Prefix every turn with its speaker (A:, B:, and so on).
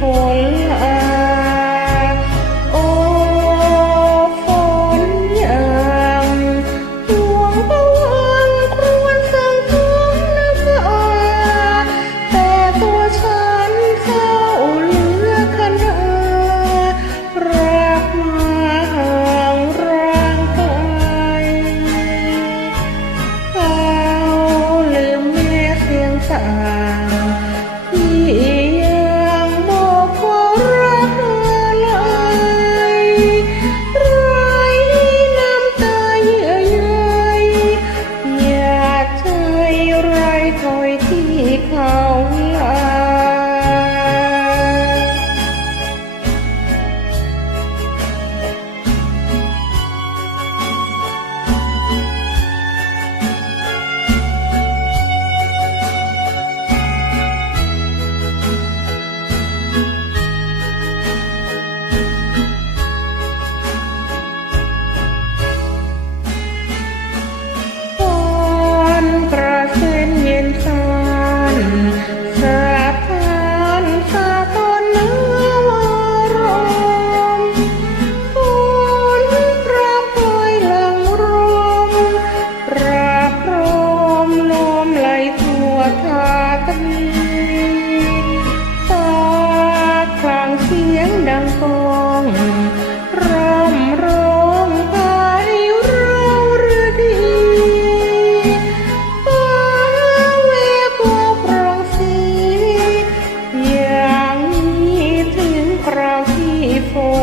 A: ฝนอาโอฝนยามดวงตะวันครวญสั่งท้องน้ำอ่แต่ตัวฉันเข้าเลือขนารักมาห่างร่างกายเอาลืมแม่เสียงสาง for